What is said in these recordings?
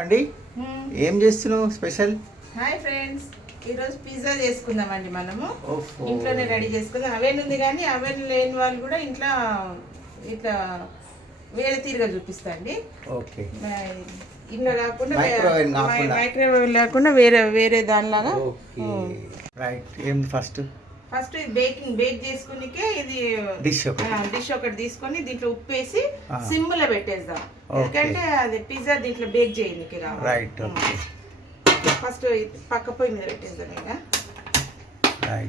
అండి ఏం చేస్తున్నావు స్పెషల్? హాయ్ ఫ్రెండ్స్, ఈరోజు పిజ్జా చేసుకుందామండి. మనము ఇంట్లోనే రెడీ చేసుకుందాం. అవెన్ ఉంది కానీ అవెన్ లేని వాళ్ళు కూడా ఇంట్లో ఇట్లా వేరే తీరుగా చూపిస్తా అండి. ఓకే, ఇంట్లో కాకుండా మైక్రోవేవ్ లేకుండా వేరే దానిలాగా. రైట్. ఏం ఫస్ట్ బేక్ చేసుకునికే ఇది డిష్ ఒకటి తీసుకొని దీంట్లో ఉప్పు వేసి సిమ్ లో పెట్టేద్దాం. ఎందుకంటే అది పిజ్జా దీంట్లో బేక్ చేయడానికి రైట్. ఫస్ట్ పక్క పొయ్యి మీద పెట్టేద్దాం.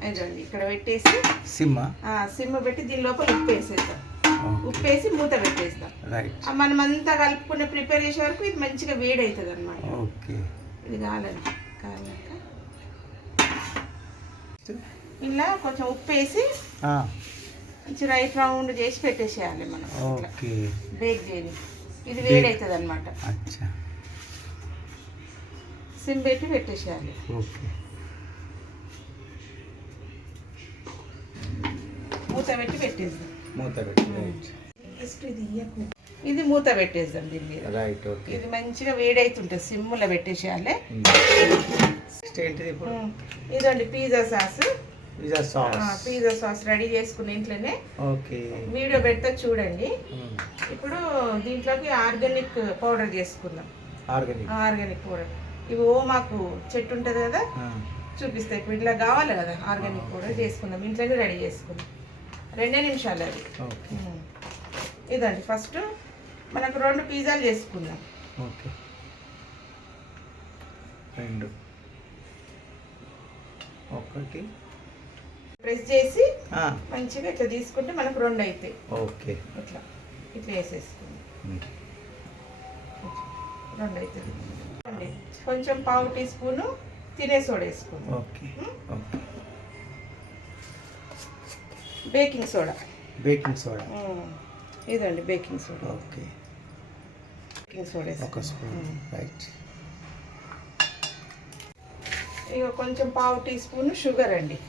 ఇదండి ఇక్కడ పెట్టేసి సిమ్ పెట్టి దీని లోపల ఉప్పు వేసేద్దాం. ఉప్పు వేసి మూత పెట్టేద్దాం. మనం అంతా కలుపుకున్న ప్రిపేర్ చేసే వరకు ఇది మంచిగా వేడి అవుతుంది అనమాట. ఇది కావాలండి. ఇలా కొంచెం ఉప్పు వేసి మంచి రైట్ రౌండ్ చేసి పెట్టేసేయాలి మనం. బేక్ చేయని ఇది వేడి అవుతుంది అనమాట. సిమ్ పెట్టి పెట్టేసేయాలి. మూత పెట్టి పెట్టేద్దాం. ఇది మూత పెట్టేద్దాం దీని మీద. ఇది మంచిగా వేడి అవుతుంటుంది. సిమ్లో పెట్టేసేయాలి. ఇదండి పిజ్జా సాస్ రెడీ చేసుకున్న ఇంట్లోనే. వీడియో పెడతా చూడండి. ఇప్పుడు దీంట్లోకి ఆర్గానిక్ పౌడర్ చేసుకుందాం. ఆర్గానిక్ పౌడర్ ఇవి మాకు చెట్టు ఉంటుంది కదా, చూపిస్తాయి. ఇప్పుడు ఇట్లా కావాలి కదా. ఆర్గానిక్ పౌడర్ చేసుకుందాం. ఇంట్లోనే రెడీ చేసుకుందాం. 2 నిమిషాలు అది. ఇదండి ఫస్ట్ మనకు 2 పిజ్జాలు చేసుకుందాం. ఒకటి ప్రెస్ చేసి మంచిగా ఇట్లా తీసుకుంటే మనకు 2 అవుతాయి. ఇట్లా వేసేసుకుందాం. 2 అవుతుంది. కొంచెం పావు టీ స్పూను తినే సోడా వేసుకుందాం. బేకింగ్ సోడా ఇదండి బేకింగ్ సోడా. బేకింగ్ సోడా ఒక స్పూన్. ఇక కొంచెం పావు టీ స్పూన్ షుగర్ అండి.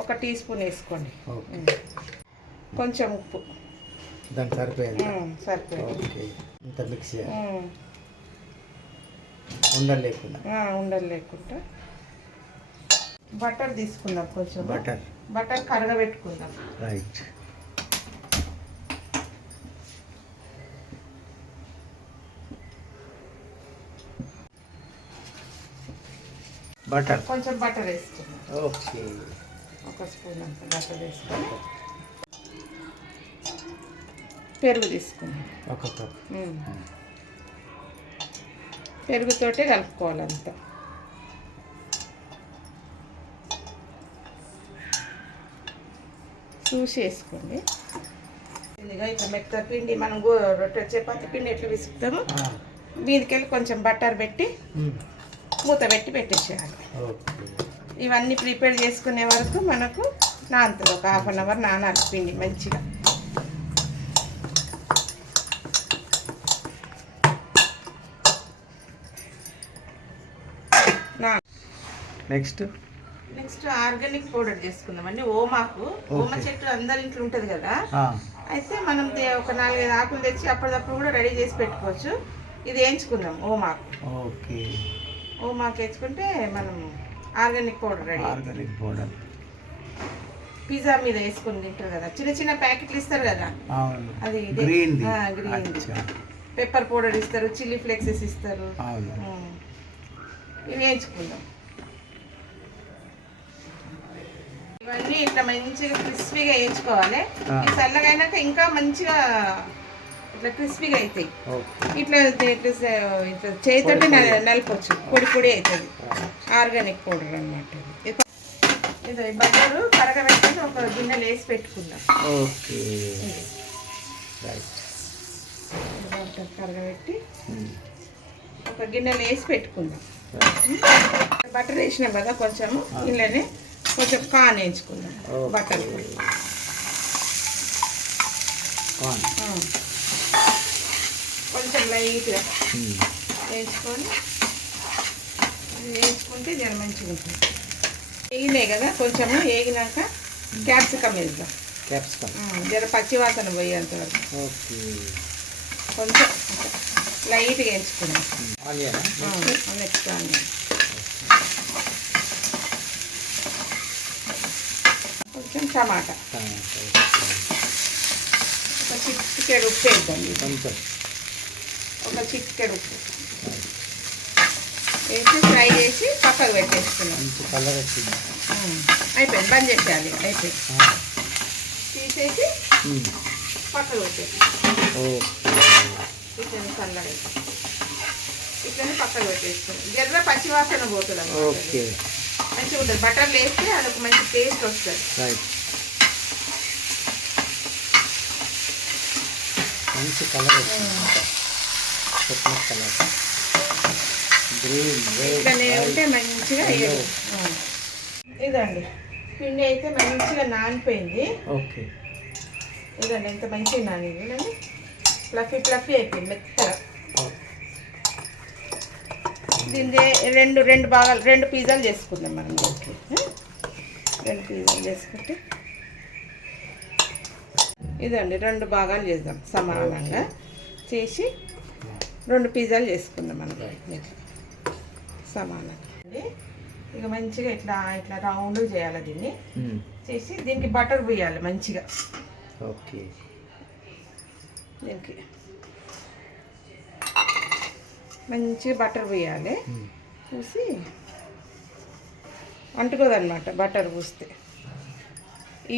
ఒక టీ స్పూన్ వేసుకోండి. కొంచెం ఉప్పు దానికి సరిపోయింది. ఇంత మిక్స్ ఉండలు లేకుండా బటర్ తీసుకుందాం. కొంచెం బటర్ కరగబెట్టుకుందాం. రైట్. కొంచెం బటర్ వేసుకుందాం. ఒక స్పూన్ అంత బటర్ వేసుకొని పెరుగు తీసుకుందాం. ఒక కప్. పెరుగుతోటే కలుపుకోవాలంతా. చూసి వేసుకోండి. ఇట్లా మెత్త పిండి మనం రొట్టె చపాతి పిండి ఎట్లా విసుకుతామో మీదికెళ్ళి కొంచెం బటర్ పెట్టి మూత పెట్టి పెట్టేసేయాలి. ఇవన్నీ ప్రిపేర్ చేసుకునే వరకు మనకు నానుతుంది. ఒక 1/2 అవర్ నానాలి పిండి మంచిగా. నెక్స్ట్ ఆర్గానిక్ పౌడర్ చేసుకుందామండి. ఓమా చెట్టు అందరి ఇంట్లో ఉంటుంది కదా. అయితే మనం ఒక 4-5 ఆకులు తెచ్చి అప్పటిదప్పుడు కూడా రెడీ చేసి పెట్టుకోవచ్చు. ఇది వేయించుకుందాం. ఓమాకు వేసుకుంటే మనం ఆర్గానిక్ పౌడర్ రెడీ. పిజ్జా మీద వేసుకుని తింటారు కదా, చిన్న చిన్న ప్యాకెట్లు ఇస్తారు కదా. అది గ్రీన్ పెప్పర్ పౌడర్ ఇస్తారు, చిల్లీ ఫ్లేక్సెస్ ఇస్తారు. ఇవి వేయించుకుందాం. ఇవన్నీ ఇట్లా మంచిగా క్రిస్పీగా వేయించుకోవాలి. ఈ చల్లగా అయినాక ఇంకా మంచిగా ఇట్లా క్రిస్పీగా అవుతాయి. ఇట్లా చేతితోటి నలపచ్చు. పొడి అవుతుంది. ఆర్గానిక్ పౌడర్ అన్నమాట. ఇది బట్టరు కరగబెట్టుకుని ఒక గిన్నెలు వేసి పెట్టుకుందాం. బట్టర్ కరగబెట్టి ఒక గిన్నెలు వేసి పెట్టుకుందాం. బటర్ వేసినాం కదా, కొంచెము ఇళ్ళనే కొంచెం కార్న్ వేయించుకుందాం. బటర్ కొంచెం లైట్గా వేయించుకుంటే జర మంచిగా ఉంటుంది. వేగినాయి కదా, కొంచెం వేగినాక క్యాప్సికమ్ వేద్దాం. జర పచ్చివాసన పోయేంత వరకు కొంచెం లైట్గా వేయించుకున్నాం. ఆనియన్ నెక్స్ట్ ఆనియన్, కొంచెం టమాటా, ఒక చిటికెడు ఉప్పు వేద్దాం. ఒక చిటికెడు ఉప్పు వేసి ఫ్రై చేసి పక్కకు పెట్టేసుకున్నాం. కలర్ వచ్చింది. అయిపోయింది, బంద్ చేసేయాలి. అయిపోయింది, తీసేసి పక్కకు పెట్టేసి ఇట్లనే చల్లగా ఇట్లనే పక్కకు పెట్టేసుకున్నాం. జర్ర పచ్చివాసన పోతుంది. ఓకే, మంచిగా ఉంటుంది. బటర్లో వేస్తే అదొక మంచి టేస్ట్ వస్తుంది. రైట్. మంచి కలర్ వచ్చింది. కలర్ గ్రీన్, ఇట్లనే ఉంటే మంచిగా ఇదండి. పిండి అయితే మంచిగా నానిపోయింది. ఓకే, ఇదండి ఎంత మంచిగా నానింది. ఇదండి ఫ్లఫీ ఫ్లఫీ అయిపోయింది మెత్తగా. దీన్ని రెండు భాగాలు, 2 పిజ్జాలు చేసుకుందాం మనం. ఓకే, 2 పిజ్జాలు చేసుకుంటే ఇదండి 2 భాగాలు చేద్దాం. సమానంగా చేసి 2 పిజ్జాలు చేసుకుందాం మనం. సమానంగా ఇక మంచిగా ఇట్లా ఇట్లా రౌండ్ చేయాలి. దీన్ని చేసి దీనికి బటర్ పోయాలి మంచిగా. ఓకే, దీనికి మంచిగా బటర్ పోయాలి. పూసి అంటుకోదన్నమాట. బటర్ పూస్తే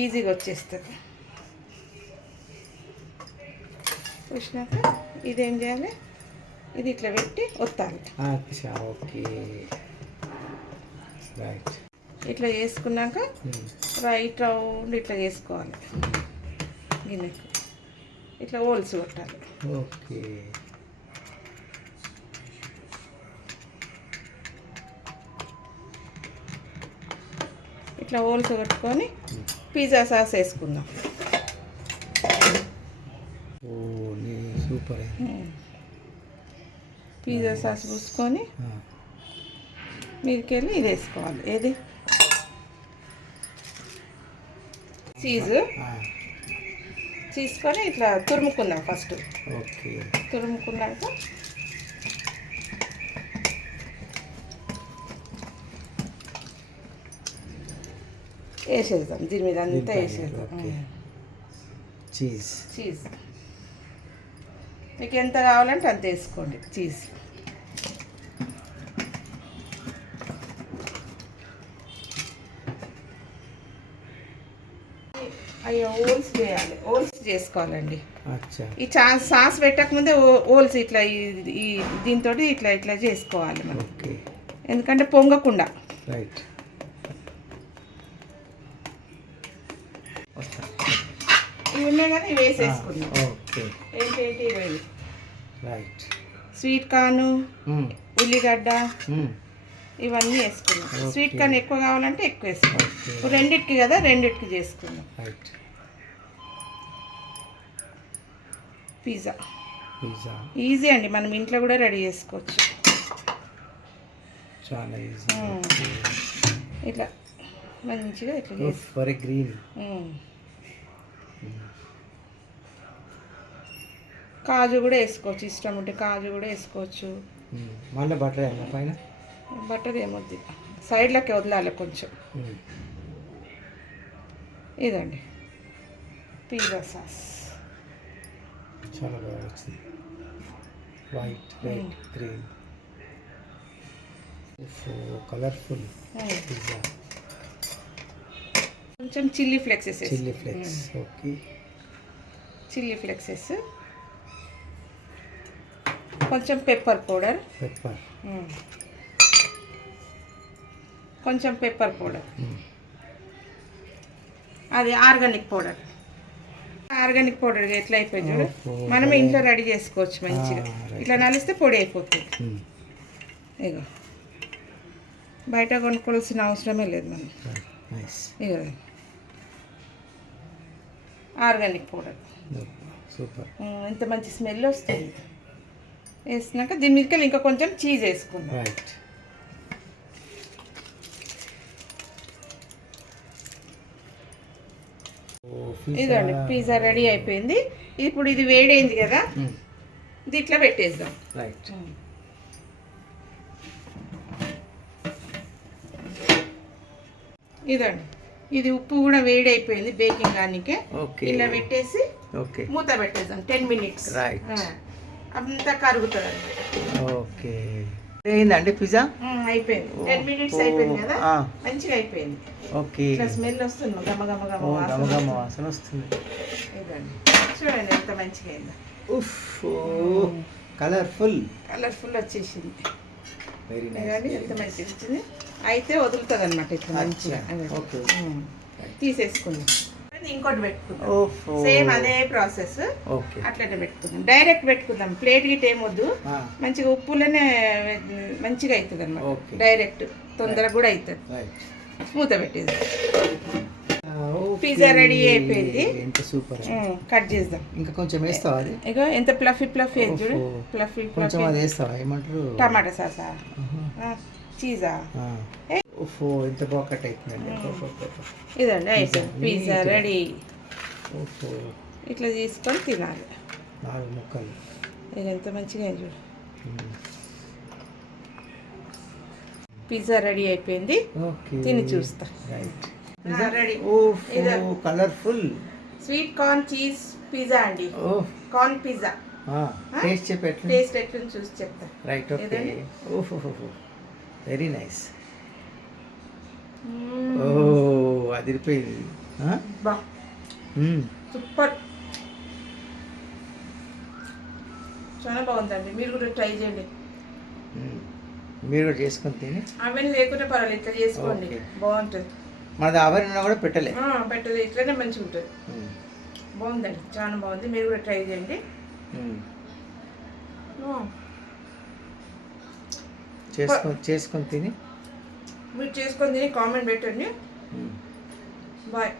ఈజీగా వచ్చేస్తుంది. పూసినాక ఇదేం చేయాలి, ఇది ఇట్లా పెట్టి ఒత్తాలి. Okay, right. ఇట్లా చేసుకున్నాక రైట్ రౌండ్ ఇట్లా చేసుకోవాలి. గిన్నెకు ఇట్లా హోల్స్ కొట్టాలి. ఓకే, ఇట్లా హోల్స్ కొట్టుకొని పిజ్జా సాస్ వేసుకుందాం. సూపర్. పిజ్జా సాస్ పూసుకొని మీదకెళ్ళి ఇది వేసుకోవాలి. ఏది చీజ్ తీసుకొని ఇట్లా తురుముకుందాం ఫస్ట్. ఓకే, తురుముకున్నాక వేసేద్దాం. దీని మీద అంతా వేసేద్దాం. చీజ్ మీకు ఎంత కావాలంటే అంత వేసుకోండి. చీజ్ అయ్యో హోల్స్ చేయాలి. హోల్స్ చేసుకోవాలండి. ఈ సాస్ పెట్టకముందే హోల్స్ ఇట్లా ఈ దీంతో ఇట్లా ఇట్లా చేసుకోవాలి మనం. ఎందుకంటే పొంగకుండా. రైట్. ఇవి ఉన్నాయి కదా, ఇవి వేసేసుకుందాం. ఓకే, ఏంటి ఇవి రైట్. స్వీట్ కార్న్, ఉల్లిగడ్డ ఇవన్నీ వేసుకుందాం. స్వీట్ కార్న్ ఎక్కువ కావాలంటే ఎక్కువ వేసుకుందాం. ఇప్పుడు రెండిటికి కదా, రెండిటికి చేసుకుందాం. రైట్. పిజ్జా ఈజీ అండి, మనం ఇంట్లో కూడా రెడీ చేసుకోవచ్చు. చాలా ఈజీ. ఇట్లా మంచిగా ఇట్లా ఫర్ గ్రీన్. కాజు కూడా వేసుకోవచ్చు, ఇష్టం ఉంటే కాజు కూడా వేసుకోవచ్చు. మళ్ళీ బటర్ అయినా పైన బటర్ ఏమొద్దు, సైడ్లకి వదలాలి కొంచెం. ఇదండి పిజ్జా సాస్. చాలా బాగా వచ్చింది. White, red, green, colourful pizza. కొంచెం chilli flakes. Okay, chilli flakes, కొంచెం పెప్పర్ పౌడర్. కొంచెం పెప్పర్ పౌడర్. అది ఆర్గానిక్ పౌడర్. ఆర్గానిక్ పౌడర్ ఎట్లా అయిపోయింది చూడు, మనమే ఇంట్లో రెడీ చేసుకోవచ్చు మంచిగా. ఇట్లా నలిస్తే పొడి అయిపోతుంది. ఇగో బయట కొనుక్కోవాల్సిన అవసరమే లేదు మనం. ఇగో ఆర్గానిక్ పౌడర్. సూపర్. ఎంత మంచి స్మెల్ వస్తుంది. వేసినాక దీని మీదకి ఇంకా కొంచెం చీజ్ వేసుకుందాం. రైట్. ఇదండి పిజ్జా రెడీ అయిపోయింది. ఇప్పుడు ఇది వేడైంది కదా, దీంట్లో పెట్టేద్దాం. రైట్. ఇదండి, ఇది ఉప్పు కూడా వేడి అయిపోయింది బేకింగ్ కానీకే. ఓకే. ఇలా పెట్టేసి ఓకే. మూత పెట్టేద్దాం 10 minutes. రైట్. అంతా కరుగుతుంది అన్నమాట. ఓకే. అయిందండి పిజ్జా? అయిపోయింది. 10 minutes అయిపోయింది కదా, మంచిగా అయిపోయింది. ఓకే. ఇట్లా స్మెల్ వస్తుంది, గమ గమ గమ గమగమ వాసన. వాసన వస్తుంది. ఇదండి, చూడండి ఎంత మంచిగా అయిందో. ఉఫ్, కలర్ఫుల్ వచ్చేసింది. వెరీ కానీ నైస్. ఎంత మంచిగా వచ్చింది. అయితే వదులుతుంది అనమాట ఇట్లా మంచిగా. ఓకే. తీసేసుకుందాం. ఇంకోటి పెట్టుకుందాం, ఓహో. సేమ్ అదే ప్రాసెస్. ఓకే. అట్లనే పెట్టుకుందాం, డైరెక్ట్ పెట్టుకుందాం. ప్లేట్ గిట్ ఏమొద్దు, మంచిగా ఉప్పులోనే మంచిగా అవుతుంది అనమాట. ఓకే. డైరెక్ట్ తొందరగా కూడా అవుతుంది. రైట్. మూత పెట్టేది. పిజ్జా రెడీ అయిపోయింది. ఎంత సూపర్. కట్ చేద్దాం. ఇంకా కొంచెం వేస్తావా అది? ఇగో ఎంత ప్లఫీ అయింది చూడు. ప్లఫీ కొంచెం అది వేస్తావా? ఏమంటారు? టమాటా సాసా, చీజా. ఓహో, ఎంత బాగా కట్ అవుతుందండి. ఇదండి అయిపోయింది, పిజ్జా రెడీ. ఓహో, ఇట్లా తీసుకొని తినాలి. 4 ముక్కలు. ఇది ఎంత మంచిగా అయింది చూడు. పిజ్జా రెడీ అయిపోయింది. ఓకే. తిని చూస్తా. రైట్. రెడీ. ఓహో, colourful sweet corn cheese pizza అండి. Corn pizza. టేస్ట్ చెప్పేట్లు. టేస్ట్ ఎట్లా చూసి చెప్తా. రైట్. ఓకే. ఓహో, వెరీ నైస్. ఓ, అదిరిపోయింది. బా, సూపర్, చాలా బాగుందండి. మీరు కూడా ట్రై చేయండి. మీరు కూడా చేసుకొని తిని. అవన్నీ లేకుండా పర్వాలేదు, ఇట్లా చేసుకోండి, బాగుంటుంది. మనది అవన్నీ కూడా పెట్టలే. పెట్టలేదు, ఇట్లనే మంచిగా ఉంటుంది. బాగుందండి, చాలా బాగుంది. మీరు కూడా ట్రై చేయండి. చేసుకొని తిని మీరు చేసుకొని తిని కామెంట్ పెట్టండి. బాయ్.